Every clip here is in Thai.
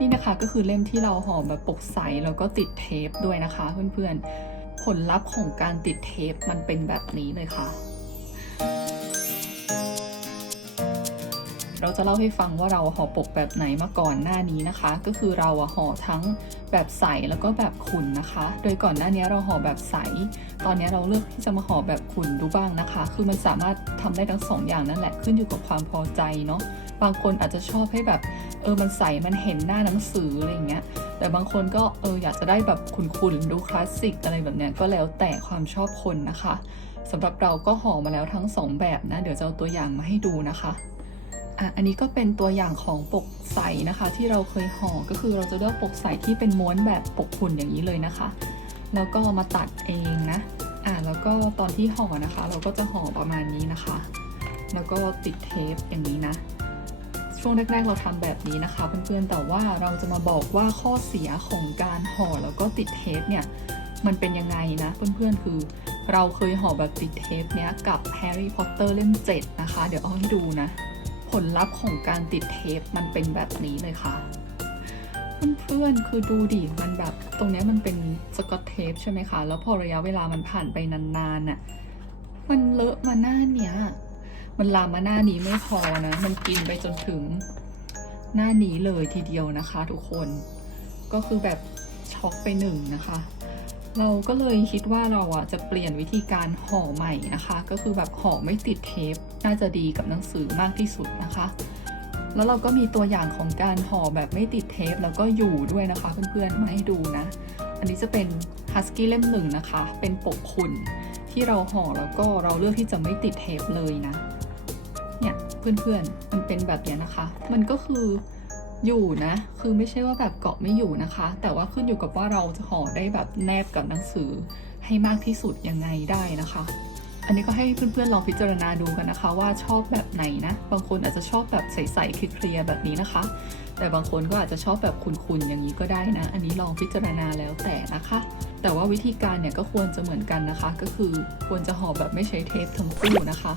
นี่นะคะก็คือเล่มที่เราห่อแบบปกใสแล้วก็ติดเทปด้วยนะคะเพื่อนๆ ผลลัพธ์ของการติดเทปมันเป็นแบบนี้เลยค่ะ เราจะเล่าให้ฟังว่าเราห่อปกแบบไหนมาก่อนหน้านี้นะคะ ก็คือเราอะห่อทั้งแบบใสแล้วก็แบบขุ่นนะคะ โดยก่อนหน้านี้เราห่อแบบใส ตอนนี้เราเลือกที่จะมาห่อแบบขุ่นดูบ้างนะคะ คือมันสามารถทำได้ทั้งสองอย่างนั่นแหละขึ้นอยู่กับความพอใจเนาะบางคนอาจจะชอบให้แบบเออมันใสมันเห็นหน้าหนังสืออะไรอย่างเงี้ยแต่บางคนก็เอออยากจะได้แบบขุ่นๆดูคลาสสิกอะไรแบบเนี้ยก็แล้วแต่ความชอบคนนะคะสำหรับเราก็ห่อมาแล้วทั้งสองแบบนะ เดี๋ยวจะเอาตัวอย่างมาให้ดูนะคะ อะอันนี้ก็เป็นตัวอย่างของปกใสนะคะ ที่เราเคยห่อก็คือเราจะเลือกปกใสที่เป็นม้วนแบบปกหุ่นอย่างนี้เลยนะคะ แล้วก็มาตัดเองนะอะแล้วก็ตอนที่ห่อนะคะ เราก็จะห่อประมาณนี้นะคะ แล้วก็ติดเทปอย่างนี้นะช่วงแรกๆเราทำแบบนี้นะคะ เพื่อนๆแต่ว่าเราจะมาบอกว่าข้อเสียของการห่อแล้วก็ติดเทปเนี่ยมันเป็นยังไงนะ เพื่อนๆคือเราเคยห่อแบบติดเทปเนี้ยกับ Harry Potter เล่ม7นะคะ เดี๋ยวเอาให้ดูนะ ลลัพธ์ของการติดเทปมันเป็นแบบนี้เลยค่ะ เพื่อนๆคือดูดิมันแบบตรงนี้มันเป็นสกอตเทปใช่ไหมคะ แล้วพอระยะเวลามันผ่านไปนานๆน่ะมันเลอะมาหน้าเนี้ยมันลามมาหน้านี้ไม่พอนะ มันกินไปจนถึงหน้านี้เลยทีเดียวนะคะ ทุกคนก็คือแบบช็อกไปหนึ่งนะคะ เราก็เลยคิดว่าเราอะจะเปลี่ยนวิธีการห่อใหม่นะคะ ก็คือแบบห่อไม่ติดเทป น่าจะดีกับหนังสือมากที่สุดนะคะ แล้วเราก็มีตัวอย่างของการห่อแบบไม่ติดเทป แล้วก็อยู่ด้วยนะคะ เพื่อนๆมาให้ดูนะ อันนี้จะเป็น Husky เล่มหนึ่งนะคะ เป็นปกขุนที่เราห่อแล้วก็เราเลือกที่จะไม่ติดเทปเลยนะ เนี่ยเพื่อนๆมันเป็นแบบนี้นะคะ มันก็คือ อยู่นะ คือไม่ใช่ว่าแบบเกาะไม่อยู่นะคะ แต่ว่าขึ้นอยู่กับว่าเราจะห่อได้แบบแนบกับหนังสือให้มากที่สุดยังไงได้นะคะ อันนี้ก็ให้เพื่อนๆลองพิจารณาดูกันนะคะ ว่าชอบแบบไหนนะ บางคนอาจจะชอบแบบใสๆเคลียร์แบบนี้นะคะ แต่บางคนก็อาจจะชอบแบบคุนๆอย่างนี้ก็ได้นะ อันนี้ลองพิจารณาแล้วแต่นะคะ แต่ว่าวิธีการเนี่ยก็ควรจะเหมือนกันนะคะ ก็คือควรจะห่อแบบไม่ใช้เทปทั้งคู่นะคะ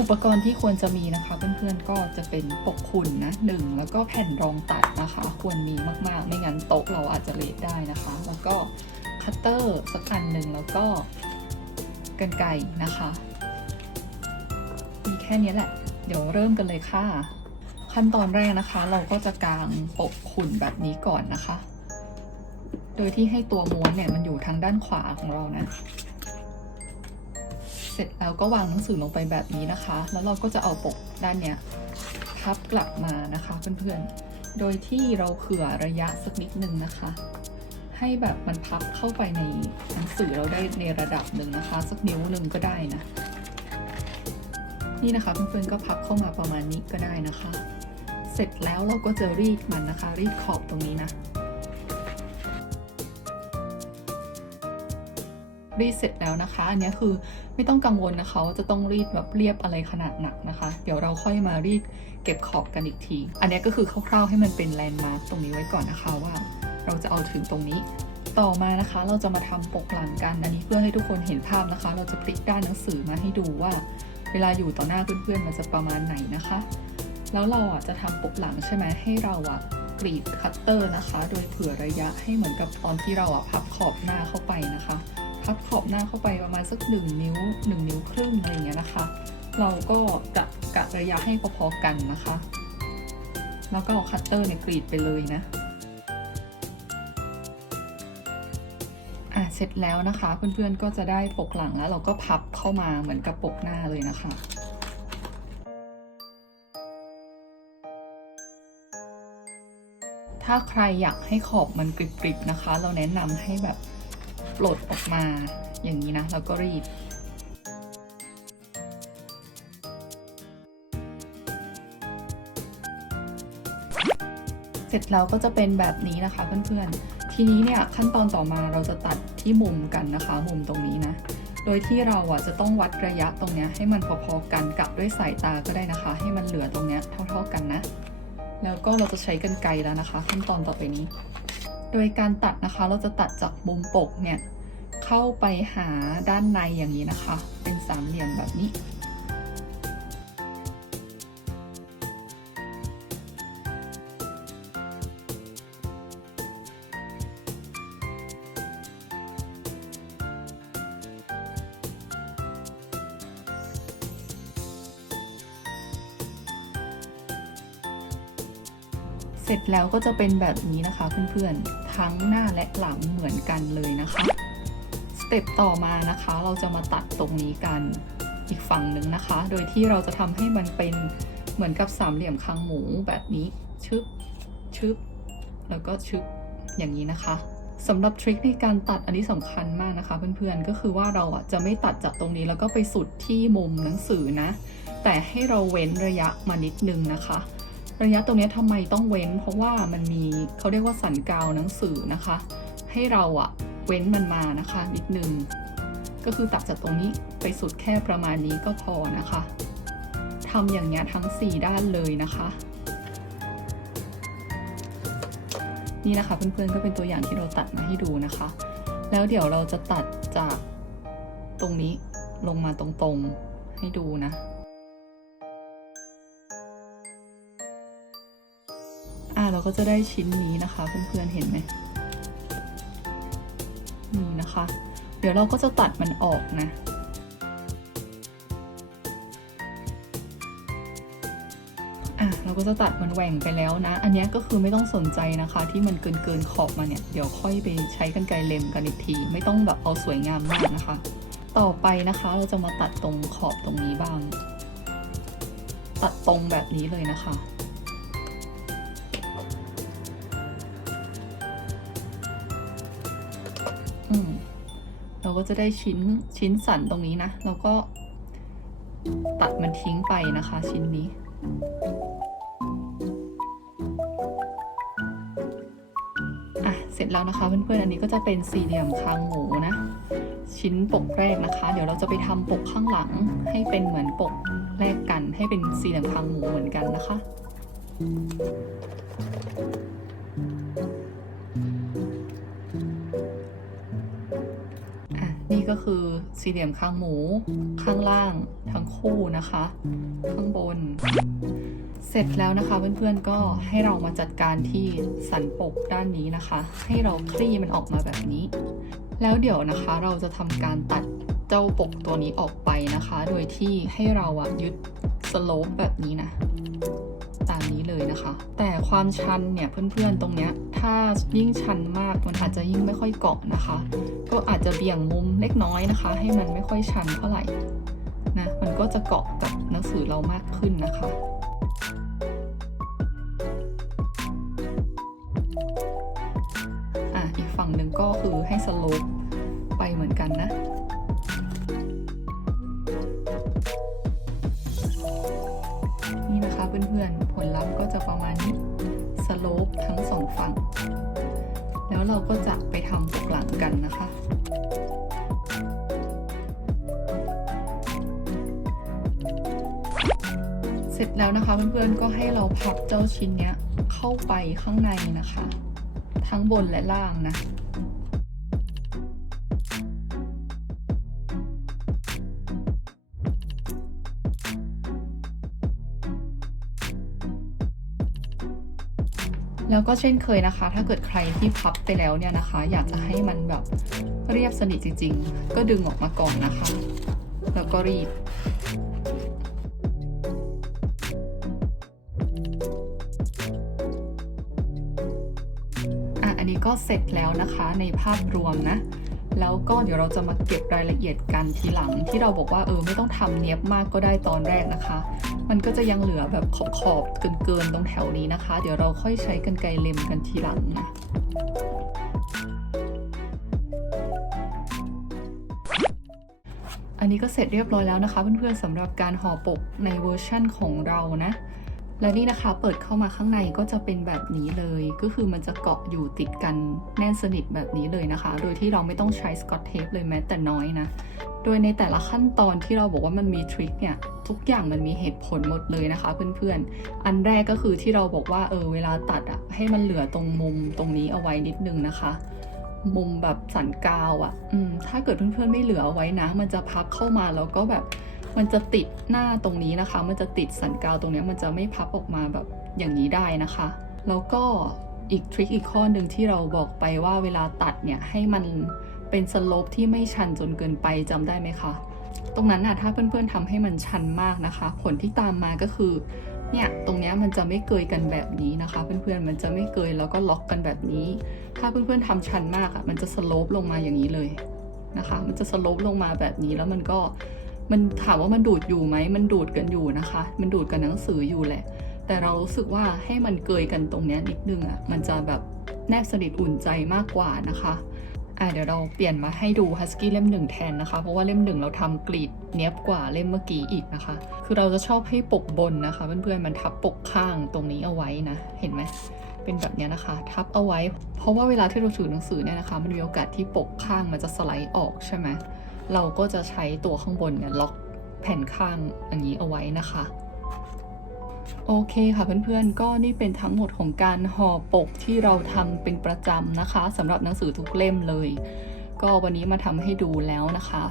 อุปกรณ์ที่ควรจะมีนะคะเพื่อนๆก็จะเป็นปกขุนนะหนึ่งแล้วก็แผ่นรองตัดนะคะ ควรมีมากๆ ไม่งั้นโต๊ะเราอาจจะเละได้นะคะ แล้วก็คัตเตอร์สักอันหนึ่งแล้วก็กันไกรนะคะ มีแค่นี้แหละ เดี๋ยวเริ่มกันเลยค่ะ ขั้นตอนแรกนะคะ เราก็จะกางปกขุนแบบนี้ก่อนนะคะ โดยที่ให้ตัวม้วนเนี่ยมันอยู่ทางด้านขวาของเรานะ สร็จแล้วก็วางหนังสือลงไปแบบนี้นะคะ แล้วเราก็จะเอาปกด้านเนี้ยพับกลับมานะคะเพื่อนๆ โดยที่เราเผื่อระยะสักนิดนึงนะคะ ให้แบบมันพับเข้าไปในหนังสือเราได้ในระดับหนึ่งนะคะ สักนิ้วหนึ่งก็ได้นะ นี่นะคะเพื่อนๆก็พับเข้ามาประมาณนี้ก็ได้นะคะ เสร็จแล้วเราก็จะรีดมันนะคะ รีดขอบตรงนี้นะ รีดเสร็จแล้วนะคะ อันนี้คือไม่ต้องกังวลนะคะว่าจะต้องรีดแบบเรียบอะไรขนาดหนักนะคะ เดี๋ยวเราค่อยมารีดเก็บขอบกันอีกที อันนี้ก็คือคร่าวๆให้มันเป็นแลนด์มาร์กตรงนี้ไว้ก่อนนะคะว่า เราจะเอาถึงตรงนี้ต่อมานะคะเราจะมาทำปกหลังกันอันนี้เพื่อให้ทุกคนเห็นภาพนะคะ เราจะพลิกด้านหนังสือมาให้ดูว่า เวลาอยู่ต่อหน้าเพื่อนๆมันจะประมาณไหนนะคะ แล้วเราอะจะทำปกหลังใช่ไหมให้เราอะกรีดคัตเตอร์นะคะ โดยเผื่อระยะให้เหมือนกับตอนที่เราอะพับขอบหน้าเข้าไปนะคะ พับขอบหน้าเข้าไปประมาณสักหนึ่งนิ้วหนึ่งนิ้วครึ่งอะไรอย่างเงี้ยนะคะ เราก็กะกะระยะให้พอๆกันนะคะ แล้วก็เอาคัตเตอร์เนี่ยกรีดไปเลยนะอะเสร็จแล้วนะคะเพื่อนๆก็จะได้ปกหลังแล้วเราก็พับเข้ามาเหมือนกับปกหน้าเลยนะคะถ้าใครอยากให้ขอบมันกริบๆนะคะ เราแนะนำให้แบบ ปลดออกมาอย่างนี้นะ แล้วก็รีดเสร็จแล้วก็จะเป็นแบบนี้นะคะเพื่อนๆ ทีนี้เนี่ยขั้นตอนต่อมาเราจะตัดที่มุมกันนะคะ มุมตรงนี้นะ โดยที่เราอะจะต้องวัดระยะตรงเนี้ยให้มันพอๆกันกะด้วยสายตาก็ได้นะคะ ให้มันเหลือตรงเนี้ยเท่าๆกันนะ แล้วก็เราจะใช้กันไกรแล้วนะคะ ขั้นตอนต่อไปนี้ โดยการตัดนะคะเราจะตัดจากมุมปกเนี่ยเข้าไปหาด้านในอย่างนี้นะคะ เป็นสามเหลี่ยมแบบนี้ เสร็จแล้วก็จะเป็นแบบนี้นะคะเพื่อนๆ ทั้งหน้าและหลังเหมือนกันเลยนะคะ สเต็ปต่อมานะคะเราจะมาตัดตรงนี้กันอีกฝั่งหนึ่งนะคะ โดยที่เราจะทำให้มันเป็นเหมือนกับสามเหลี่ยมคางหมูแบบนี้ ชึบ ชึบ แล้วก็ชึบ อย่างนี้นะคะสำหรับทริคในการตัดอันนี้สำคัญมากนะคะเพื่อนๆ ก็คือว่าเราจะไม่ตัดจากตรงนี้แล้วก็ไปสุดที่มุมหนังสือนะ แต่ให้เราเว้นระยะมานิดนึงนะคะ ระยะตรงนี้ทำไมต้องเว้น เพราะว่ามันมีเขาเรียกว่าสันกาวหนังสือนะคะ ให้เราอะเว้นมันมานะคะนิดนึงก็คือตัดจากตรงนี้ไปสุดแค่ประมาณนี้ก็พอนะคะทำอย่างเงี้ยทั้ง 4 ด้านเลยนะคะ นี่นะคะเพื่อนๆก็เป็นตัวอย่างที่เราตัดมาให้ดูนะคะ แล้วเดี๋ยวเราจะตัดจากตรงนี้ลงมาตรงๆให้ดูนะ ก็จะได้ชิ้นนี้นะคะเพื่อนๆเห็นไหมนี่นะคะ เดี๋ยวเราก็จะตัดมันออกนะอะเราก็จะตัดมันแหว่งไปแล้วนะ อันนี้ก็คือไม่ต้องสนใจนะคะ ที่มันเกินเกินขอบมาเนี่ย เดี๋ยวค่อยไปใช้กันไกรเล็มกันอีกที ไม่ต้องแบบเอาสวยงามมากนะคะ ต่อไปนะคะเราจะมาตัดตรงขอบตรงนี้บ้าง ตัดตรงแบบนี้เลยนะคะ ก็จะได้ชิ้นชิ้นสันตรงนี้นะ แล้วก็ตัดมันทิ้งไปนะคะ ชิ้นนี้ อะ เสร็จแล้วนะคะเพื่อนๆ อันนี้ก็จะเป็นสี่เหลี่ยมคางหมูนะ ชิ้นปกแรกนะคะ เดี๋ยวเราจะไปทำปกข้างหลังให้เป็นเหมือนปกแรกกัน ให้เป็นสี่เหลี่ยมคางหมูเหมือนกันนะคะอะ ก็คือสี่เหลี่ยมคางหมู ข้างล่างทั้งคู่นะคะ ข้างบน เสร็จแล้วนะคะเพื่อนๆก็ให้เรามาจัดการที่สันปกด้านนี้นะคะ ให้เราคลี่มันออกมาแบบนี้ แล้วเดี๋ยวนะคะเราจะทำการตัดเจ้าปกตัวนี้ออกไปนะคะ โดยที่ให้เราอะยึดสโลปแบบนี้นะ เลยนะคะ แต่ความชันเนี่ยเพื่อนๆตรงเนี้ยถ้ายิ่งชันมากมันอาจจะยิ่งไม่ค่อยเกาะนะคะ ก็อาจจะเบี่ยงมุมเล็กน้อยนะคะ ให้มันไม่ค่อยชันเท่าไหร่นะมันก็จะเกาะกับหนังสือเรามากขึ้นนะคะอะอีกฝั่งหนึ่งก็คือให้สโลปไปเหมือนกันนะนี่นะคะเพื่อนๆ ลลัพธ์ก็จะประมาณนี้สโลปทั้งสองฝั่ง แล้วเราก็จะไปทำปกหลังกันนะคะเสร็จแล้วนะคะเพื่อนๆก็ให้เราพับเจ้าชิ้นเนี้ยเข้าไปข้างในนะคะ ทั้งบนและล่างนะ แล้วก็เช่นเคยนะคะ ถ้าเกิดใครที่พับไปแล้วเนี่ยนะคะ อยากจะให้มันแบบเรียบสนิทจริง ๆ ก็ดึงออกมาก่อนนะคะ แล้วก็รีดอะอันนี้ก็เสร็จแล้วนะคะในภาพรวมนะ แล้วก็เดี๋ยวเราจะมาเก็บรายละเอียดกันทีหลัง ที่เราบอกว่าเออไม่ต้องทำเนี้ยบมากก็ได้ตอนแรกนะคะ มันก็จะยังเหลือแบบขอบขอบๆเกินๆตรงแถวนี้นะคะ เดี๋ยวเราค่อยใช้กันไกรเล็มกันทีหลังนะอันนี้ก็เสร็จเรียบร้อยแล้วนะคะเพื่อนๆสำหรับการห่อปกในเวอร์ชั่นของเรานะ และนี่นะคะเปิดเข้ามาข้างในก็จะเป็นแบบนี้เลย ก็คือมันจะเกาะอยู่ติดกันแน่นสนิทแบบนี้เลยนะคะ โดยที่เราไม่ต้องใช้สกอตเทปเลยแม้แต่น้อยนะ โดยในแต่ละขั้นตอนที่เราบอกว่ามันมีทริคเนี่ยทุกอย่างมันมีเหตุผลหมดเลยนะคะเพื่อนๆ อันแรกก็คือที่เราบอกว่าเออเวลาตัดอะให้มันเหลือตรงมุมตรงนี้เอาไว้นิดนึงนะคะมุมแบบสันกาวอะ่ะ อืม ถ้าเกิดเพื่อนๆไม่เหลือเอาไว้นะ มันจะพับเข้ามาแล้วก็แบบ มันจะติดหน้าตรงนี้นะคะ มันจะติดสันกาวตรงนี้มันจะไม่พับออกมาแบบอย่างนี้ได้นะคะ แล้วก็อีกทริคอีกข้อหนึ่งที่เราบอกไปว่าเวลาตัดเนี่ยให้มันเป็นสโลปที่ไม่ชันจนเกินไปจำได้ไหมคะ ตรงนั้นน่ะถ้าเพื่อนๆทำให้มันชันมากนะคะ ผลที่ตามมาก็คือเนี่ยตรงนี้มันจะไม่เกยกันแบบนี้นะคะ เพื่อนๆมันจะไม่เกยแล้วก็ล็อกกันแบบนี้ ถ้าเพื่อนๆทำชันมากอะ่ะมันจะสโลปลงมาอย่างนี้เลยนะคะ มันจะสโลปลงมาแบบนี้แล้วมันก็ มันถามว่ามันดูดอยู่ไหม มันดูดกันอยู่นะคะ มันดูดกับหนังสืออยู่แหละ แต่เรารู้สึกว่าให้มันเกยกันตรงนี้นิดนึงอะ่ะ มันจะแบบแนบสนิทอุ่นใจมากกว่านะคะอะเดี๋ยวเราเปลี่ยนมาให้ดู Husky เล่มหนึ่งแทนนะคะ เพราะว่าเล่มหนึ่งเราทำกรีดเนี้ยบกว่าเล่มเมื่อกี้อีกนะคะ คือเราจะชอบให้ปกบนนะคะเพื่อนๆมันทับปกข้างตรงนี้เอาไว้นะ เห็นไหมเป็นแบบนี้นะคะ ทับเอาไว้ เพราะว่าเวลาที่เราถือหนังสือเนี่ยนะคะ มันมีโอกาสที่ปกข้างมันจะสไลด์ออกใช่ไหม เราก็จะใช้ตัวข้างบนเนี่ยล็อกแผ่นข้างอันนี้เอาไว้นะคะ โอเคค่ะเพื่อนๆ ก็นี่เป็นทั้งหมดของการห่อปกที่เราทำเป็นประจำนะคะสำหรับหนังสือทุกเล่มเลย ก็วันนี้มาทำให้ดูแล้วนะคะ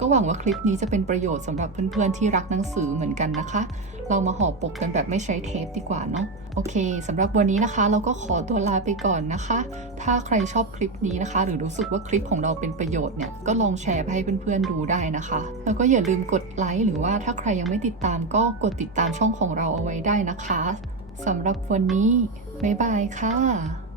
ก็หวังว่าคลิปนี้จะเป็นประโยชน์สำหรับเพื่อนๆที่รักหนังสือเหมือนกันนะคะ เรามาห่อปกกันแบบไม่ใช้เทปดีกว่าเนาะโอเคสำหรับวันนี้นะคะ เราก็ขอตัวลาไปก่อนนะคะ ถ้าใครชอบคลิปนี้นะคะ หรือรู้สึกว่าคลิปของเราเป็นประโยชน์เนี่ยก็ลองแชร์ไปให้เพื่อนๆดูได้นะคะ แล้วก็อย่าลืมกดไลค์หรือว่าถ้าใครยังไม่ติดตามก็กดติดตามช่องของเราเอาไว้ได้นะคะสำหรับวันนี้บ๊ายบายค่ะ